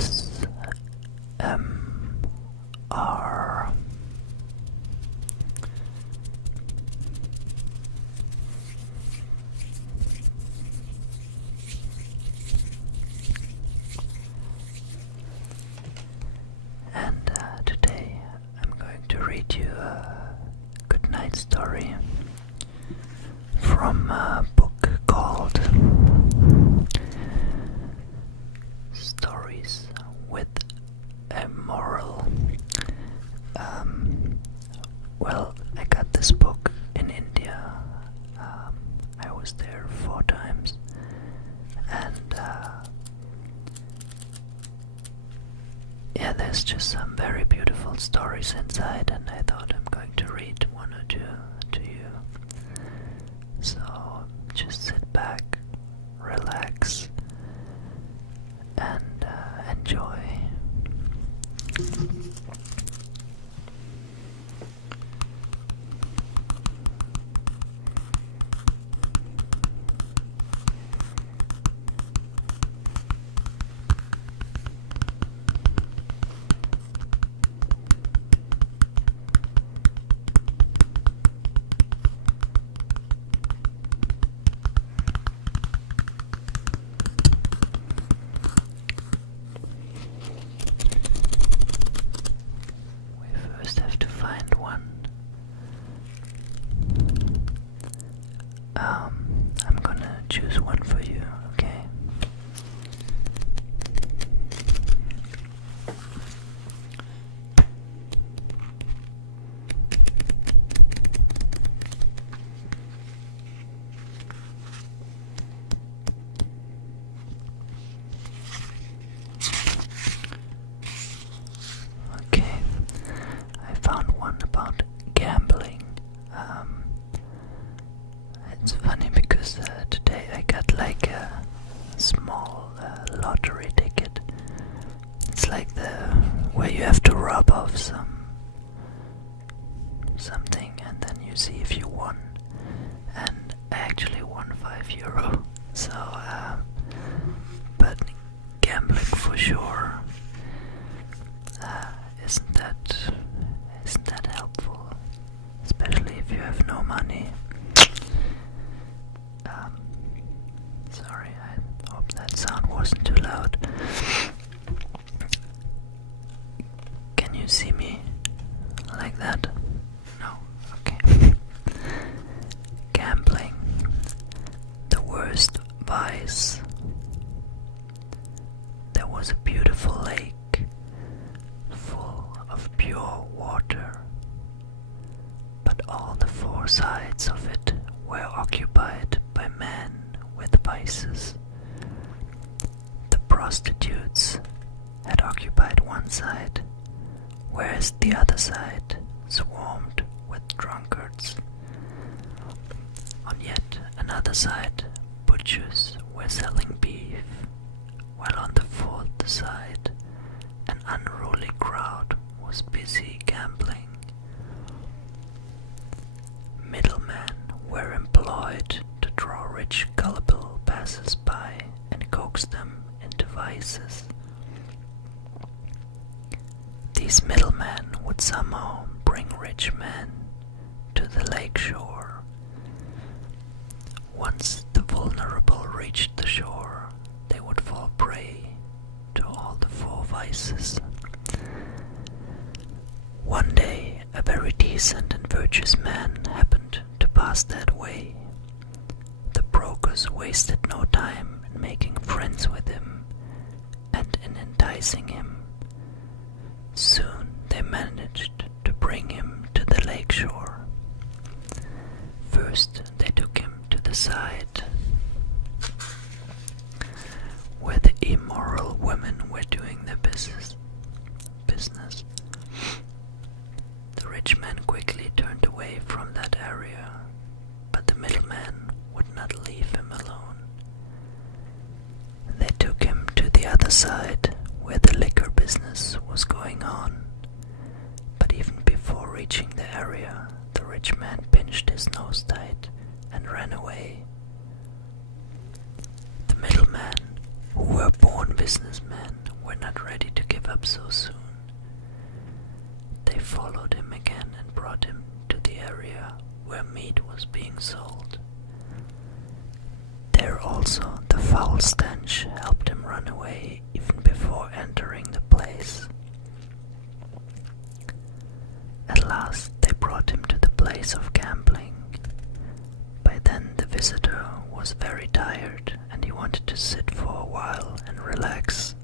ASMR. And today I'm going to read you a good night story from a book called Stories with a Moral. Well, I got this book in India. I was there 4 times, and yeah, there's just some very beautiful stories inside, and I thought I'm going to read 1 or 2 to you. So just sit back, relax, and enjoy. I'm gonna choose one for you, okay? Okay, I found one about gambling. It's funny because today I got like a small lottery ticket. It's like the where you have to rub off something and then you see if you won. And I actually won €5. So, but gambling for sure. Isn't that helpful? Especially if you have no money. Sorry, I hope that sound wasn't too loud. Can you see me like that? No? Okay. Gambling, the worst vice. There was a beautiful lake full of pure water, but all the 4 sides of it were occupied by men with vices. The prostitutes had occupied one side, whereas the other side swarmed with drunkards. On yet another side, butchers were selling beef, while on the 4th side, an unruly crowd was busy gambling. Middlemen were employed to draw rich, gullible passers-by and coax them into vices. These middlemen would somehow bring rich men to the lake shore. Once the vulnerable reached the shore, they would fall prey to all the 4 vices. One day, a very decent and virtuous man happened to pass that way. The brokers wasted no time in making friends with him and in enticing him. Soon they managed to bring him to the lake shore. First they took him to the side where the immoral women were doing their business. The rich man quickly turned away from that area, but the middleman would not leave him alone. They took him to the other side where the liquor business was going on, but even before reaching the area, the rich man pinched his nose tight and ran away. The middlemen, who were born businessmen, were not ready to give up so soon. They followed him again and brought him to the area where meat was being sold. There also the foul stench helped him run away even before entering the place. At last they brought him to the place of gambling. By then the visitor was very tired and he wanted to sit for a while and relax.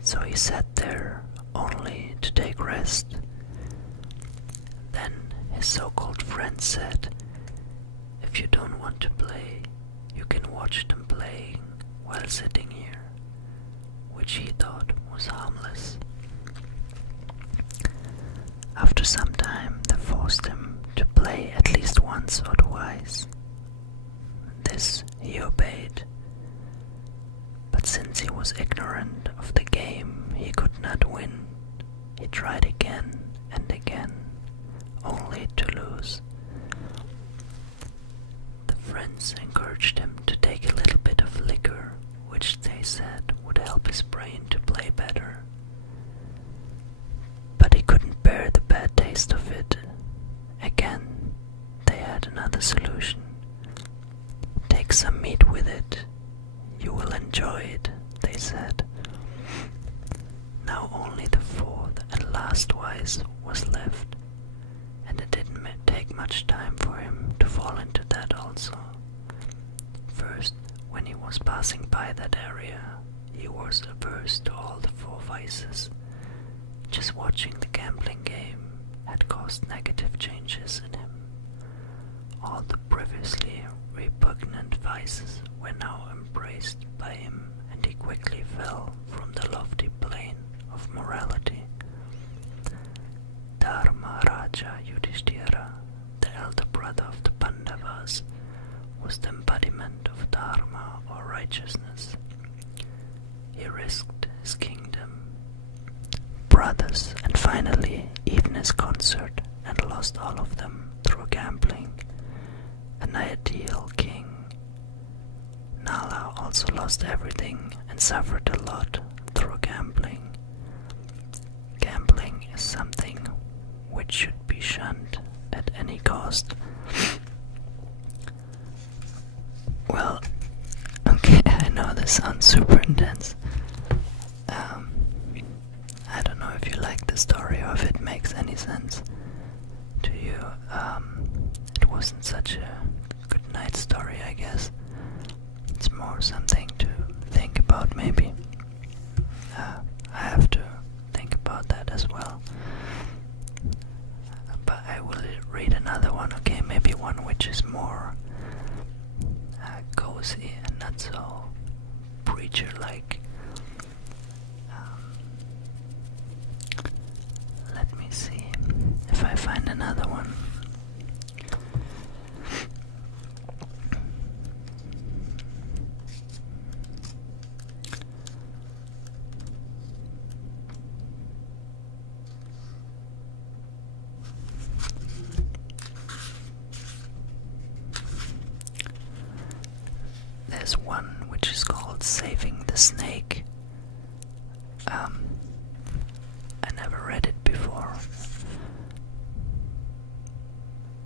So he sat there only to take rest. Then his so-called friend said, "If you don't want to play, you can watch them playing while sitting here," which he thought was harmless. After some time, they forced him to play at least once or twice. This he obeyed. But since he was ignorant of the game, he could not win. He tried again and again, only to lose. The friends encouraged him to take a little bit of liquor, which they said would help his brain to play better. But he couldn't bear the bad taste of it. Again, they had another solution. "Take some meat with it. You will enjoy it," they said. Now only the fourth and last vice was left, and it didn't take much time for him to fall into that also. First, when he was passing by that area, he was averse to all the four vices. Just watching the gambling game had caused negative changes in him. All the previously repugnant vices were now embraced by him, and he quickly fell from the lofty plane of morality. Dharma Raja Yudhishthira, the elder brother of the Pandavas, was the embodiment of dharma or righteousness. He risked his kingdom, brothers, and finally even his consort, and lost all of them through gambling. An ideal king. Nala also lost everything and suffered a lot through gambling. Gambling is something which should be shunned at any cost. Well, okay, I know this sounds super intense. I don't know if you like the story or if it makes any sense to you. It wasn't such a good night story, I guess. It's more something to think about, maybe. I have to think about that as well. But I will read another one, okay? Maybe one which is more cozy and not so preacher-like. Let me see if I find another one. There's one which is called Saving the Snake. I never read it before.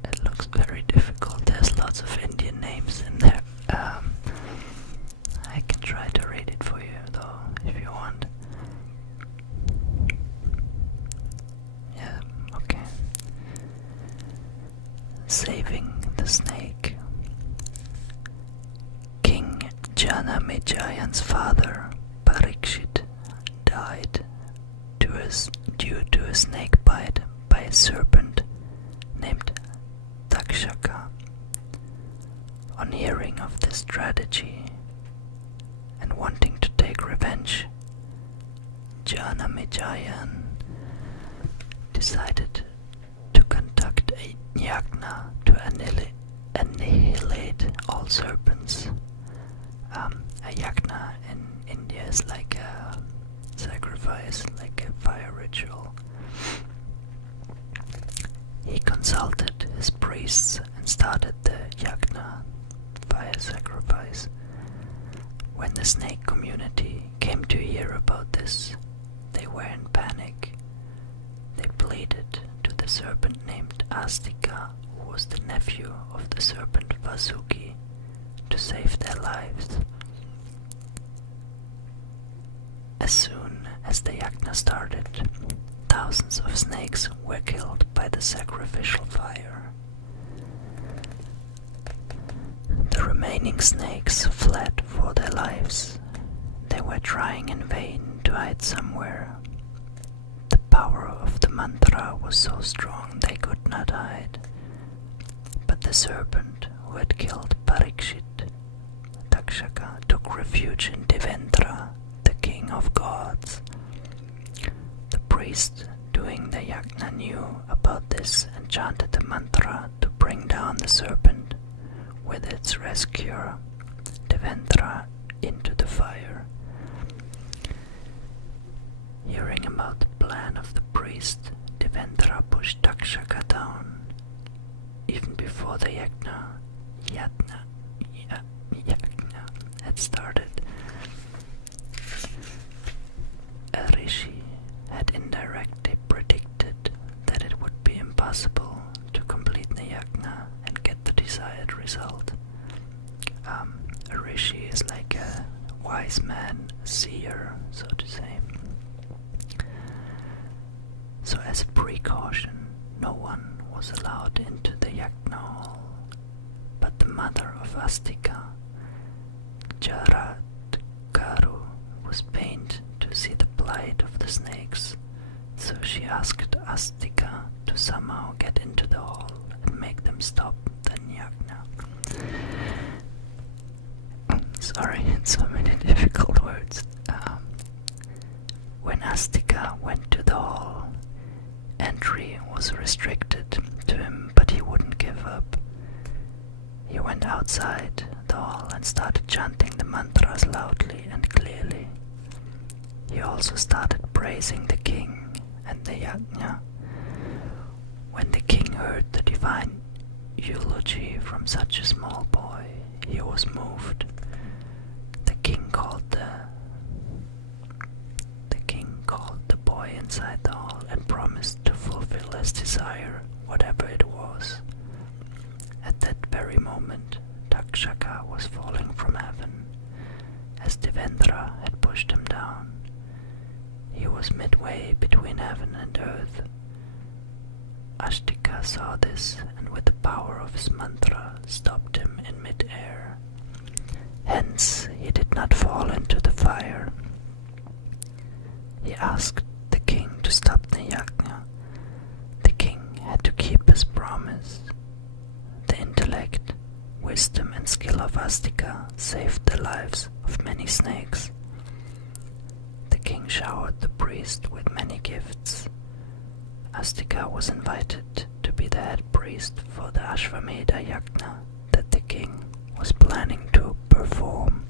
It looks very difficult. There's lots of Indian names in there. I can try to read it for you though, if you want. Yeah, okay. Saving the Snake. King Janamejayan's father, Parikshit, died due to a snake bite by a serpent named Takshaka. On hearing of this tragedy and wanting to take revenge, Janamejayan decided to conduct a yagna to annihilate all serpents. A yagna in India is like a sacrifice, like a fire ritual. He consulted his priests and started the yagna, fire sacrifice. When the snake community came to hear about this, they were in panic. They pleaded to the serpent named Astika, who was the nephew of the serpent Vasuki, to save their lives. As soon as the yajna started, thousands of snakes were killed by the sacrificial fire. The remaining snakes fled for their lives. They were trying in vain to hide somewhere. The power of the mantra was so strong they could not hide. But the serpent who had killed Parikshit, Takshaka, took refuge in Devendra, the king of gods. The priest doing the yajna knew about this and chanted the mantra to bring down the serpent with its rescuer, Devendra, into the fire. Hearing about the plan of the priest, Devendra pushed Takshaka down. Even before the yajna had started, a rishi had indirectly predicted that it would be impossible to complete the yajna and get the desired result. A rishi is like a wise man, a seer, so to say. So as a precaution, no one was allowed into the yajna hall, but the mother of Astika, Jaratkaru, was pained to see the plight of the snakes, so she asked Astika to somehow get into the hall and make them stop the yajna. Sorry, so many difficult words. When Astika went to the hall, entry was restricted to him, but he wouldn't give up. He went outside the hall and started chanting the mantras loudly and clearly. He also started praising the king and the yajna. When the king heard the divine eulogy from such a small boy, he was moved. The king called the boy inside the hall and promised to fulfill his desire, whatever it was. At that very moment, Takshaka was falling from heaven, as Devendra had pushed him down. He was midway between heaven and earth. Astika saw this and with the power of his mantra stopped him in mid-air. Hence he did not fall into the fire. He asked the king to stop the yajna. The king had to keep his promise. The intellect, wisdom and skill of Astika saved the lives of many snakes. The king showered the priest with many gifts. Astika was invited to be the head priest for the Ashvamedha yajna that the king was planning to perform.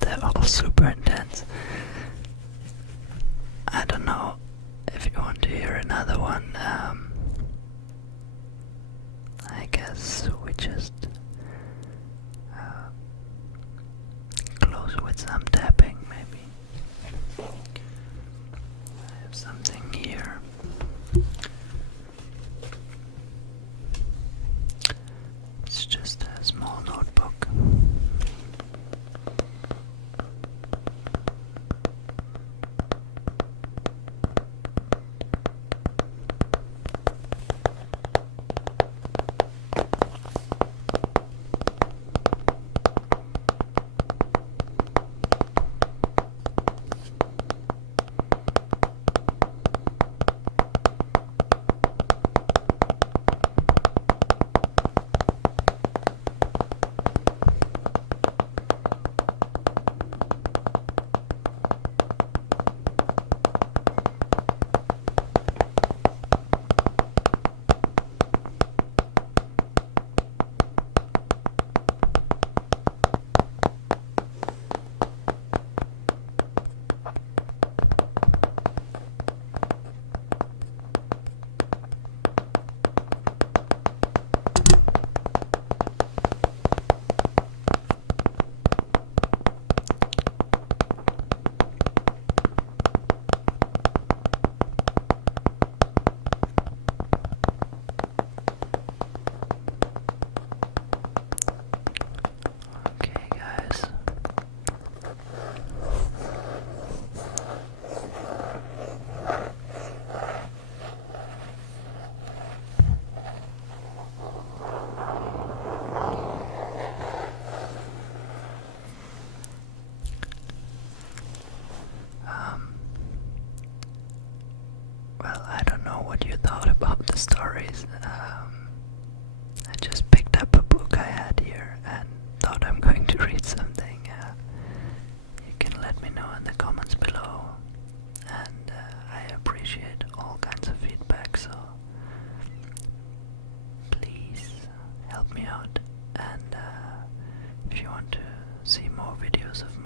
They're all super intense. I don't know if you want to hear another one. I guess we just close with some tapping, maybe. I have something here. videos of